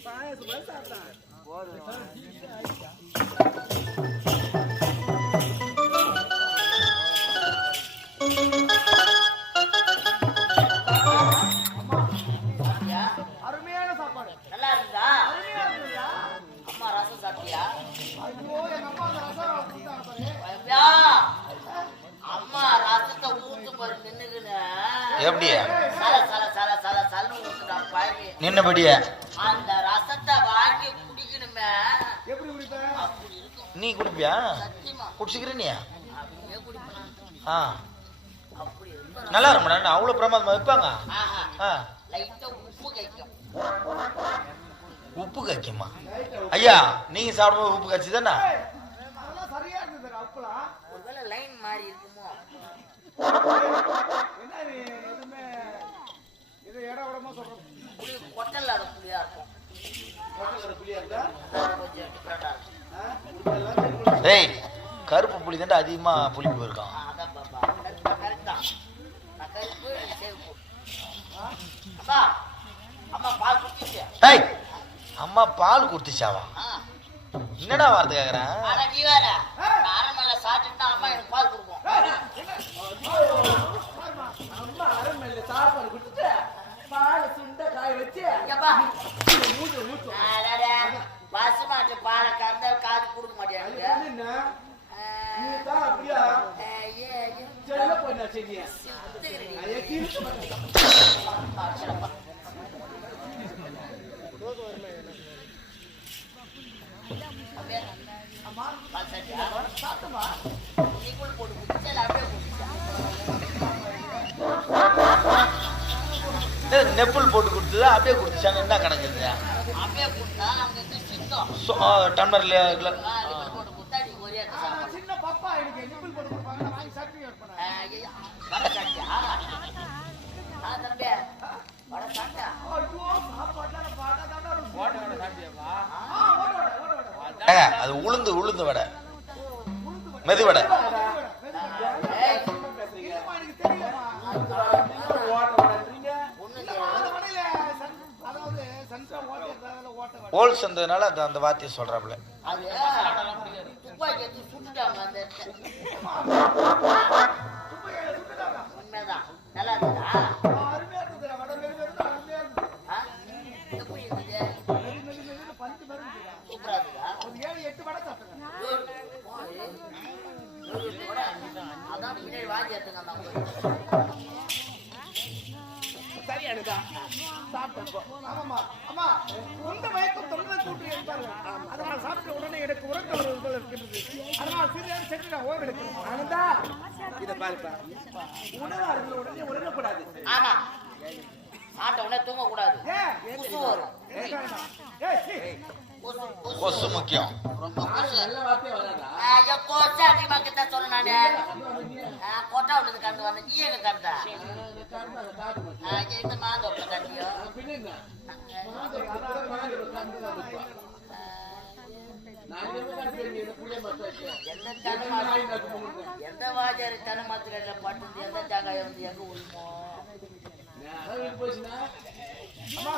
அருமையான சாப்பாடு. நல்லா இருந்தா? அருமையா இருக்குதா? அம்மா ரசம் சாப்பிட்டியா? ஐயோ எங்க அம்மா அந்த ரசம் கொடுத்தாங்க பாரு. ஐயா, அம்மா ரசத்தை ஊத்து பாரு நின்னுக்குன்னு. எப்படியா சல சல சல சல சலன்னு ஊத்துறான் பாவி. நின்னபடியா அந்த ரசத்தை வாங்கி குடிக்கணுமே. எப்படி குடிப்ப? அப்படி இருக்கும். நீ குடிப்பியா? சத்தியமா குடிச்சுக்கிற நீ? அப்படியே குடிப்பேன். ஆ அப்படி இருக்கும். நல்லா இருக்கும். அவ்வளோ பிரமாதமா வைப்பாங்க. ஆ லைட்டா உப்பு கைக்கும். உப்பு கக்கிமா? ஐயா நீங்க சாப்பிடும்போது உப்பு கச்சி தானே? அதெல்லாம் சரியா இருந்தது அப்பலாம். ஒருவேளை லைன் மாறி இருக்குமோ? என்ன நீ எதுவுமே இது இடம் விடமா சொல்றோம். புளி கொட்டல்லாத புளியா இருக்கும். புளியா இருந்தா கொஞ்சம் டிஃப்ரெண்டா இருக்கும். டேய் கருப்பு புளி தாண்டா அதிகமா புளிப்பு இருக்கும். அதான் பாப்பா கரெக்ட் தான். நான் கருப்பு சேவுப்பு. அம்மா அம்மா பால் குடிச்சிட்டியா? டேய் அம்மா பால் குடுத்துச்சாவா? என்னடா வார்த்தை கேக்குறேன்? ஆனா நீ வேற அரண்மனையில சாப்பிட்டுட்டா அம்மா எனக்கு பால் கொடுக்கும். அம்மா அரண்மனையில சாப்பாடு கொடுத்துட்டு பால் சுண்ட காய வச்சு பசு மாட்டு பாலை கறந்த காது கொடுக்க மாட்டேன். அப்படியா செல்ல போனா செடியா நெப்புள் போட்டு கொடுத்தது அப்படியே குடிச்சாங்க. என்ன கணக்குது? டம்ளர்ல சின்ன பாப்பா எனக்கு நிப்பிள் போட்டு கொடுப்பாங்க. நான் வாங்கி சர்டிஃபிகேட் பண்ணேன். ஐயோ சாப்பாடுலாம் பாட்டாதான் அது உளுந்து உளுந்து வடை, மெது வடை. ஹோல் சந்ததுனால அந்த வார்த்தையை சொல்றாப்புல. உண்மைதான். நல்லா இருந்தா கொசு முக்கியம். கொசு அதிகமா கிட்ட சொல்ல நானு கொட்டா விடுறது கண்டு வந்த நீ எங்க கண்டா இந்த மாதோப்ப கண்டியோ எந்த வாஜாரி தன மாத்திர பட்டு எந்த ஜாகாய வந்து எங்க உள்மோ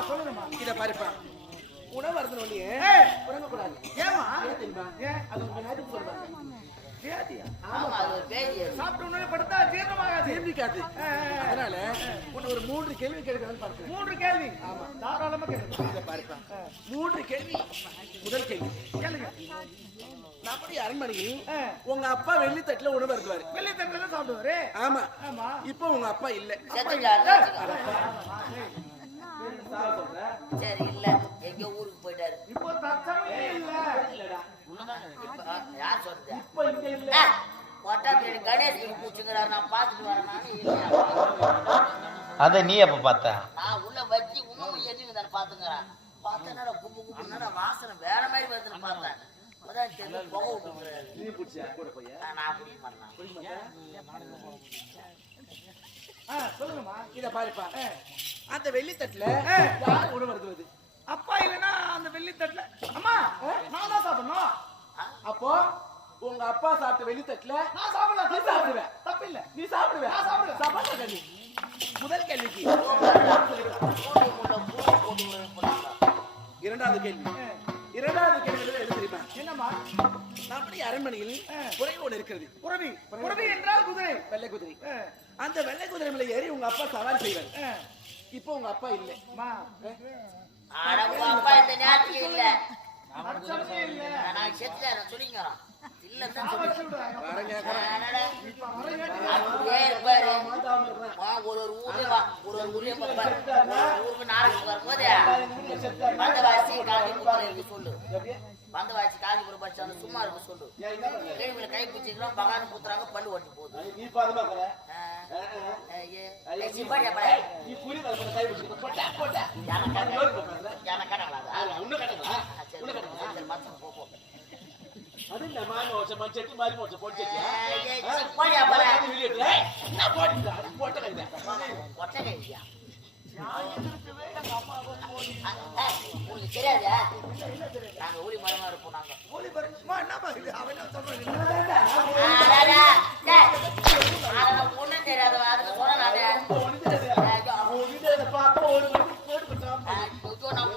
சொல்லுங்கம்மா. இதை பாருப்பா, உணவு அருந்தனே உறங்கக்கூடாது. ஏமா அது சாப்பிட்ட உடனே படுத்தா ஜீரணமாகாது. அதனால ஒரு 3 கேள்வி கேட்கலாம்னு பார்க்கிறேன். 3 கேள்வி? ஆமா, தாராளமா கேட்கலாம். பாருப்பா, 3 கேள்வி. முதல் கேள்வி கேளுங்க. நம்முடைய அரண்மனையில் உங்க அப்பா வெள்ளித்தட்டுல உணவு இருக்குவாரு. வெள்ளித்தட்டுல தான் சாப்பிடுவாரு. ஆமா ஆமா. இப்போ உங்க அப்பா இல்ல. சரி, இல்ல எங்க ஊருக்கு போயிட்டாரு. இப்போ தற்சமே இல்லடா. யார் சொல்றது? இப்போ இங்க இல்ல. ஒட்டாப்பேடி கணேஷ் பூச்சுங்கிறாரு. நான் பாத்துட்டு வரேன். அத நீ எப்ப பார்த்த? நான் உள்ள வச்சு உணவு எதுங்க தானே பாத்துங்கிறேன். பார்த்தா கும்பு கும்புனா வாசனை வேற மாதிரி வருதுன்னு பார்த்தேன். அதான் தெரியும் புகை விட்டுங்கிறாரு. நீ பிடிச்சா கூட போய் நான் குடிக்க மாட்டேன். சொல்லுங்கம்மா. இத பாருப்பா, அந்த வெள்ளித்தட்டுல யார் உணவு வருது? அப்பா இல்லைன்னா அந்த வெள்ளித்தட்டுல அம்மா நான் தான் சாப்பிடணும். அப்போ உங்க அப்பா சாப்பிட்ட வெள்ளித்தட்டுல நான் சாப்பிடலாம். நீ சாப்பிடுவேன். தப்பு இல்ல, நீ சாப்பிடுவேன். நான் சாப்பிடுவேன். சாப்பாடு கேள்வி. முதல் கேள்விக்கு இரண்டாவது கேள்வி இரண்டாவது கேள்வி என்ன தெரியுமா? என்னம்மா? நம்முடைய அரண்மனையில் குறை ஒன்று இருக்கிறது. புறவி புறவி என்றால் குதிரை, வெள்ளை குதிரை. அந்த வெள்ளை குதிரை மேல ஏறி உங்க அப்பா சவாரி செய்வார். இப்போ உங்க அப்பா இல்லை. அட உங்க அப்பா இந்த நேரத்துக்கு இல்ல. நான் செத்துறேன் சொல்லிங்க. இல்ல தான் சொல்றேன். ஒரு ஊர்லயே ஊருக்கு நாளைக்கு வரும்போது வந்தவாசி காஞ்சிபுரம் சொல்லு. வந்தவாசி காஞ்சிபுரம் படிச்சாலும் சும்மா இருக்க சொல்லு. கேள்வியில கை பிடிச்சிக்கிறோம் பகான்னு குத்துறாங்க பல்லு ஓட்டி போகுது. தெரியாது நாங்க ஊழி மரமா இருப்போம். நாங்க ஒண்ணும் தெரியாது அதுக்கு சொன்ன நான்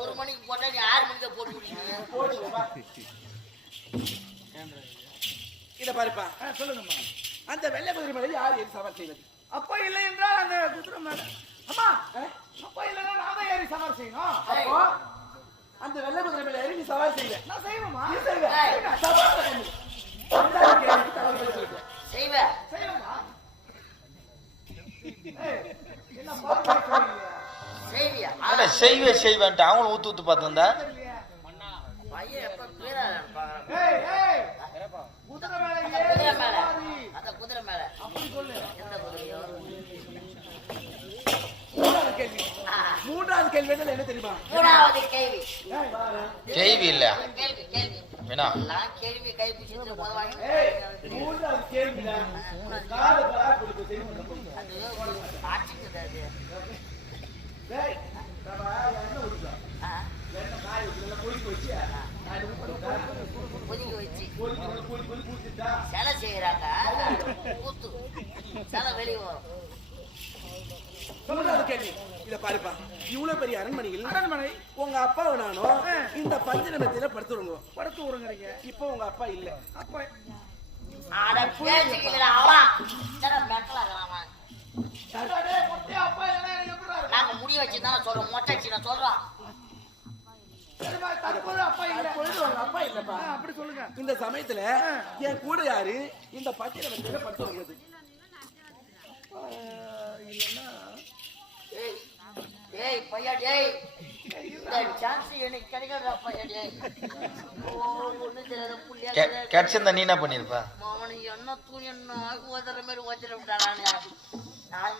1 மணிக்கு போட்டா நீ 6 மணிக்கு போட்டு விடுங்க. இத பாருப்பா. சொல்லுங்கம்மா. அந்த வெள்ளை குதிரை மேல யார் ஏறி சவாரி செய்வது? அப்பா இல்லை என்றால் அந்த குதிரை மேல அம்மா அப்பா இல்லைன்னா நான் தான் ஏறி சவாரி செய்யணும். அப்போ அந்த வெள்ளை குதிரை மேல ஏறி நீ சவாரி செய்வ. நான் செய்வேமா? நீ செய்வ. செய்வேன் செய்வேமா? என்ன பாத்து செய்வியா? அட செய்வேன்ட்டு அவங்களும் ஊத்து பார்த்தா பையன் எப்ப பேரான் பாக்குறேன். ஏய் ஏய் குதிரை மேல ஏறி சவாரி. அந்த குதிரை மேல அப்படி சொல்லு. எந்த குதிரையோ? மூன்றாவது கேள்வி என்ன தெரியுமா? மூணாவது கேள்வி கேள்வி இல்ல கேள்வி வேணா நான் கேள்வி கை பிடிச்சிட்டு போவாங்க. மூன்றாவது கேள்வில காது பரா கொடுத்து தெரியுமா? அது ஆச்சிக்குது அது. டேய் தவா என்ன ஊத்துறா? என்ன காய் ஊத்துறல பொடிக்கு வச்சு பொதிக்கு வச்சு பொடி ஊத்திட்டா சேலை செய்யறாங்க. கூத்து சேலை வெளியே வரும். மூன்றாவது கேள்வி இத பாருப்பா. இவ்வளவு பெரிய அரண்மனை உங்க அப்பாவை நானும் இந்த பஞ்ச நிமிடத்தில படுத்து உறங்குறீங்க. இப்போ உங்க அப்பா இல்ல. அப்பா அட பேசிக்கல அவா என்னடா மெட்டலாகறாமா? டேய் மொட்டை அப்பா என்ன எனக்கு எப்பறாரு? நாங்க முடி வச்சு தான் சொல்றோம். மொட்டைச்சி நான் சொல்றோம். சரிமா தற்போது அப்பா இல்ல. உங்க அப்பா இல்லப்பா. அப்படி சொல்லுங்க. இந்த சமயத்துல என் கூட யாரு இந்த பஞ்ச நிமிடத்தில படுத்து உறங்குது? இல்லன்னா டேய் பையா டேய் இந்த சான்ஸ் எனக்கு கிடைக்காதடா பையா டேய். ஒண்ணு தெரியாத புள்ளியா கிடைச்சிருந்தா நீ என்ன பண்ணிருப்பா? மாமன் என்ன தூணி என்ன ஓதற மாதிரி ஓதிர விட்டானே. நான்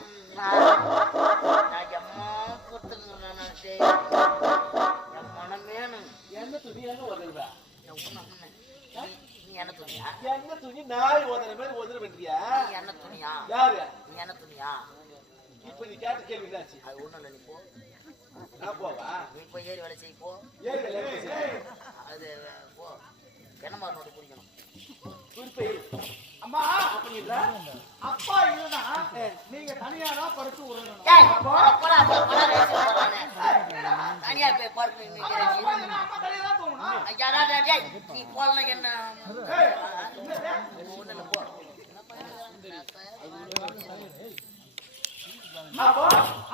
அம்மா கொடுத்துங்க டேய். என் மனமேனு என்ன துணி எங்க ஓதுறா? நீ என்ன துணியா? என்ன துணி நாய் ஓதுற மாதிரி ஓதுற வென்றியா? நீ என்ன துணியா? யாரு? நீ என்ன துணியா? இப்ப நீ கேட்ட கேள்வி என்னாச்சு? அது ஒண்ணும் இல்லை. நீ போ. நான் போவா? நீ போய் ஏறி வேலை செய்ய போ. ஏறி வேலை செய். அது போ. பெண்ணமார் நோட்டு குடிக்கணும். குறிப்பை அம்மா பண்ணிடுறா. அப்பா இல்லனா நீங்க தனியா தான் படுத்து உறங்கணும். தனியா போய் படுத்து அம்மா தனியா தான் தூங்கணும். ஐயா டேய் நீ போறல என்ன? ஒண்ணுல போ.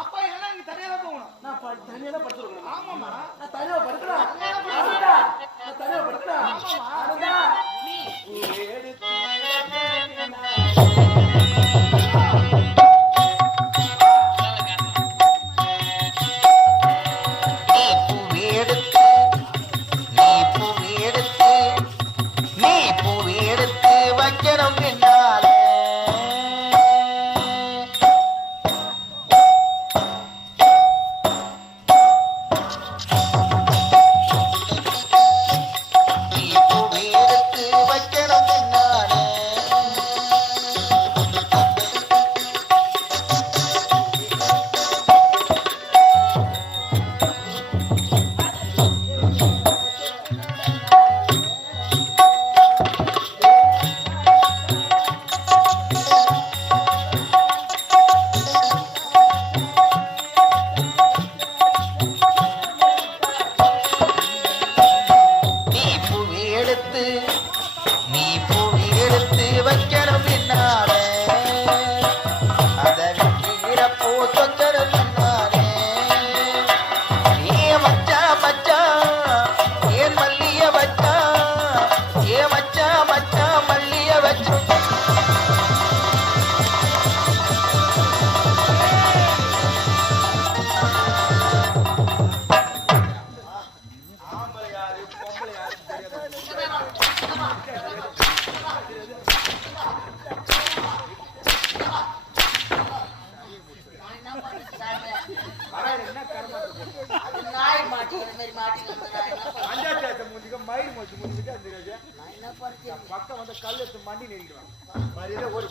அப்பா இல்லனா நீ தனியா தான் தூங்கணும். நான் தனியா தான் படுத்துறேன். ஆமாமா நான் தனியா படுக்கறேன். நான் தனியா படுக்கறேன். ஆமாமா நீ எடுத்து வைக்கணும் பின்னால மாட்டிக்கிற மாதிரி மாட்டிக்கிட்டு நான் என்ன பண்ணுறது? அஞ்சாச்சாச்ச மூஞ்சிக்க மயிர் மொச்சு மூஞ்சிக்க அந்த நான் என்ன பண்ணுறது? பக்கம் வந்து கல் எடுத்து மண்டி நெருங்கிடுவான் மரியாதை ஓடி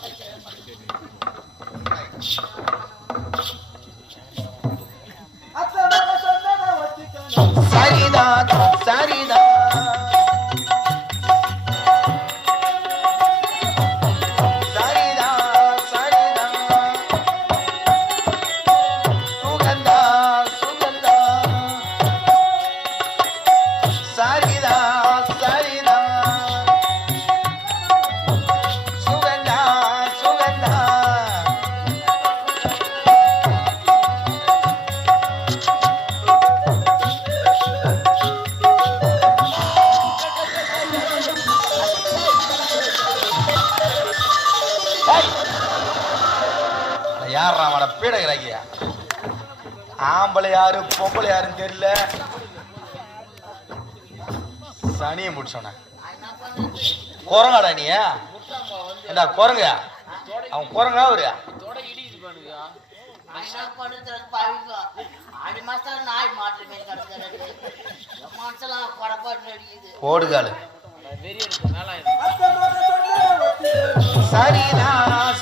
சரிதான் சரிதான் பீடகிறாக்கியா ஆம்பளை யாரு பொம்பளை யாருன்னு தெரியல சனியை முடிச்சோன குரங்காடா நீ ஏண்டா குரங்க அவன் குரங்கா அவரு ஓடுகாலு சரிதா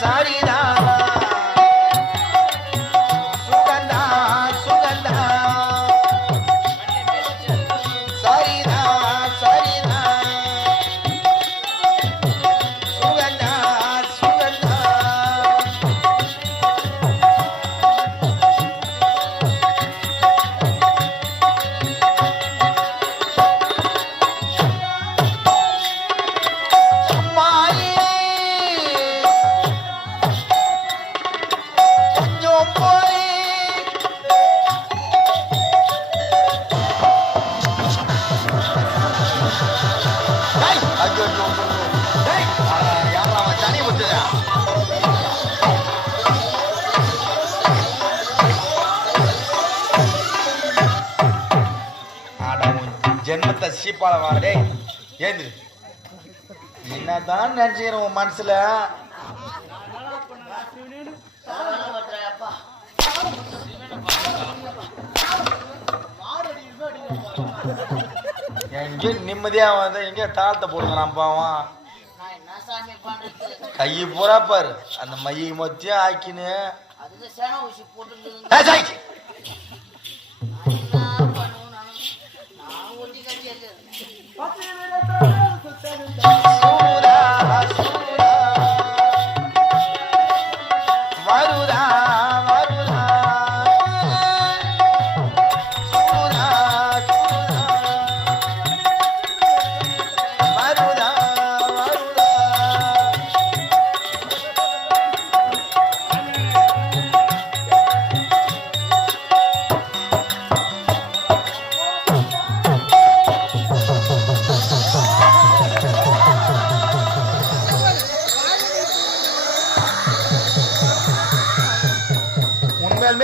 சரிதா ஜென்மத்தை சீப்பால வாடே ஏந்திரு என்னதான் நினைச்சுக்கிற உன் மனசுல எங்க நிம்மதியா வந்து எங்க தாழ்த்த போடுறான் பாவம் கையை பூரா பாரு அந்த மையை மொத்தியும் ஆக்கின்னு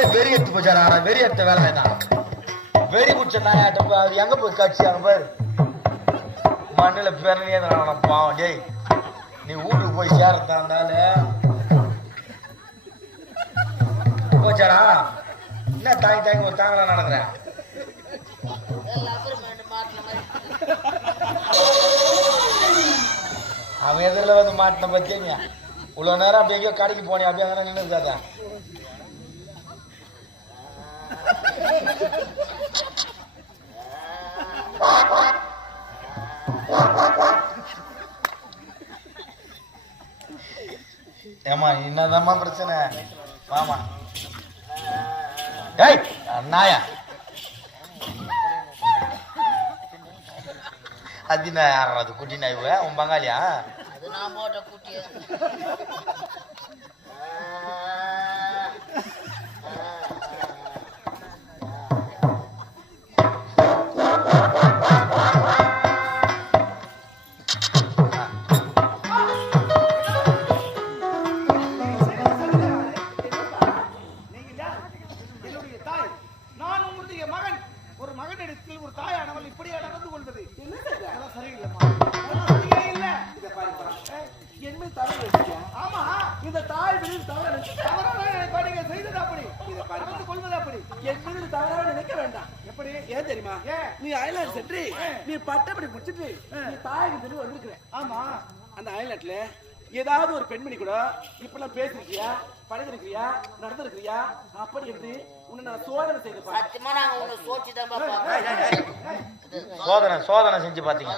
வெறி எடுத்து போச்சாரா வெறி எடுத்த வேலை தான் வெறி குடிச்ச நாயாட்டம் அது எங்க போய் காட்சியான பாரு மண்ணில பிறனே பாவம் டேய் நீ வீட்டுக்கு போய் சேரத்தா இருந்தாலும் போச்சாரா என்ன தாங்கி தாங்கி ஒரு தாங்கலாம் நடக்கிறேன் அவன் எதிரில் வந்து மாட்டின பத்தியங்க இவ்வளோ நேரம் அப்படி எங்கேயோ கடைக்கு போனேன் அப்படியே அங்கே நின்று இருக்காதா ஏமா என்னதாம்மா பிரச்சனை வாமா ஏய் நாயா அது நான் யாரா அது குட்டி நாய் உன் பங்காளியா அது நான் போட்ட குட்டியா செய்தது அப்படி இதை பறித்து கொள்வது அப்படி என் மீது தவறாக நினைக்க வேண்டாம். எப்படி ஏன் தெரியுமா நீ ஐலாண்ட் சென்று நீ பட்டப்படி முடிச்சிட்டு நீ தாயகம் திரும்பி வந்திருக்கிற ஆமா அந்த ஐலாண்ட்ல ஏதாவது ஒரு பெண்மணி கூட இப்பெல்லாம் பேசிருக்கியா பழகிருக்கியா நடந்திருக்கியா அப்படி என்று உன்னை நான் சோதனை செய்து சத்தியமா நாங்க உன்னை சோதிச்சுதான் சோதனை செஞ்சு பாத்தீங்க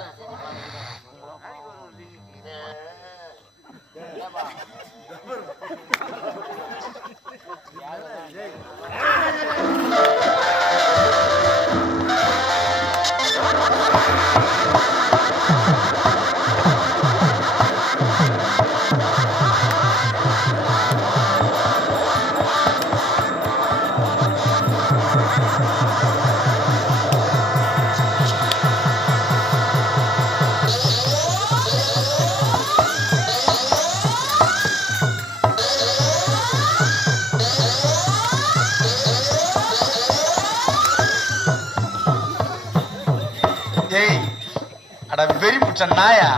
வெறி பிடிச்ச நாயா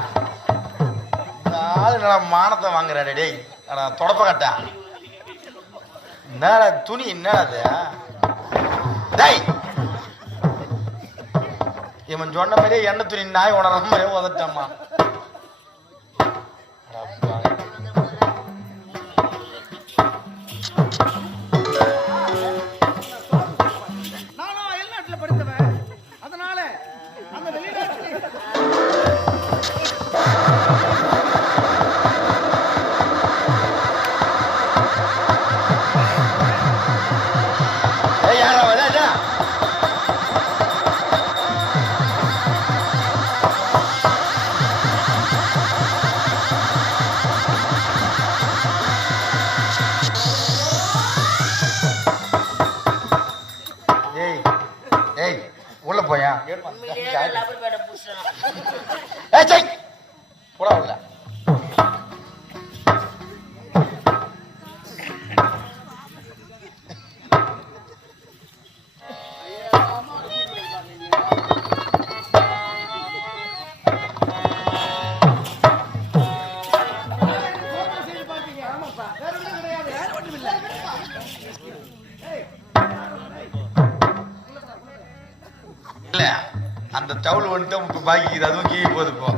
மானத்தை வாங்குறாடே டேய் தொடப்ப கட்டா என்னடா துணி என்னடாது டேய் இவன் சொன்ன மாதிரியே எண்ணெய் துணி நாய் உணர மாதிரியே உதட்டாமா நானும் அயல்நாட்டுல படித்தவன் அதனால அந்த வெளிநாட்டுல உள்ள போயா போடா உள்ள அந்த டவுல் வந்துட்டு பாக்கி அதுவும் கீழே போகுது இப்போ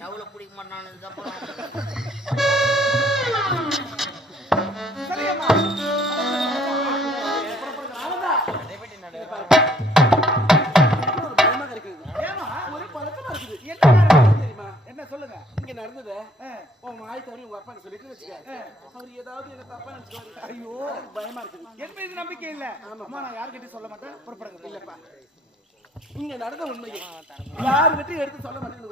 டவுல பிடிக்க மாட்டானு என்ன சொல்லுங்க இங்க நடந்தது உன் மாய் தவறி உங்க அப்பா சொல்லிட்டு வச்சுக்க அவர் ஏதாவது என்ன தப்பா நினைச்சுவாரு ஐயோ பயமா இருக்குது என் மீது நம்பிக்கை இல்ல அம்மா நான் யாருக்கிட்டையும் சொல்ல மாட்டேன் புறப்படுங்க இல்லப்பா இங்க நடந்த உண்மையை யாருக்கிட்டையும் எடுத்து சொல்ல மாட்டேன்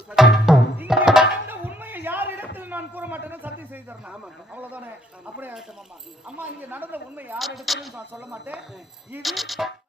இங்க நடந்த உண்மையை யார் இடத்துல நான் கூற மாட்டேன்னு சத்தியம் செய்து தரணும் ஆமா அவ்வளவுதானே அப்படியே ஆயிட்டோம் அம்மா இங்க நடந்த உண்மை யார் இடத்துலயும் நான் சொல்ல மாட்டேன் இது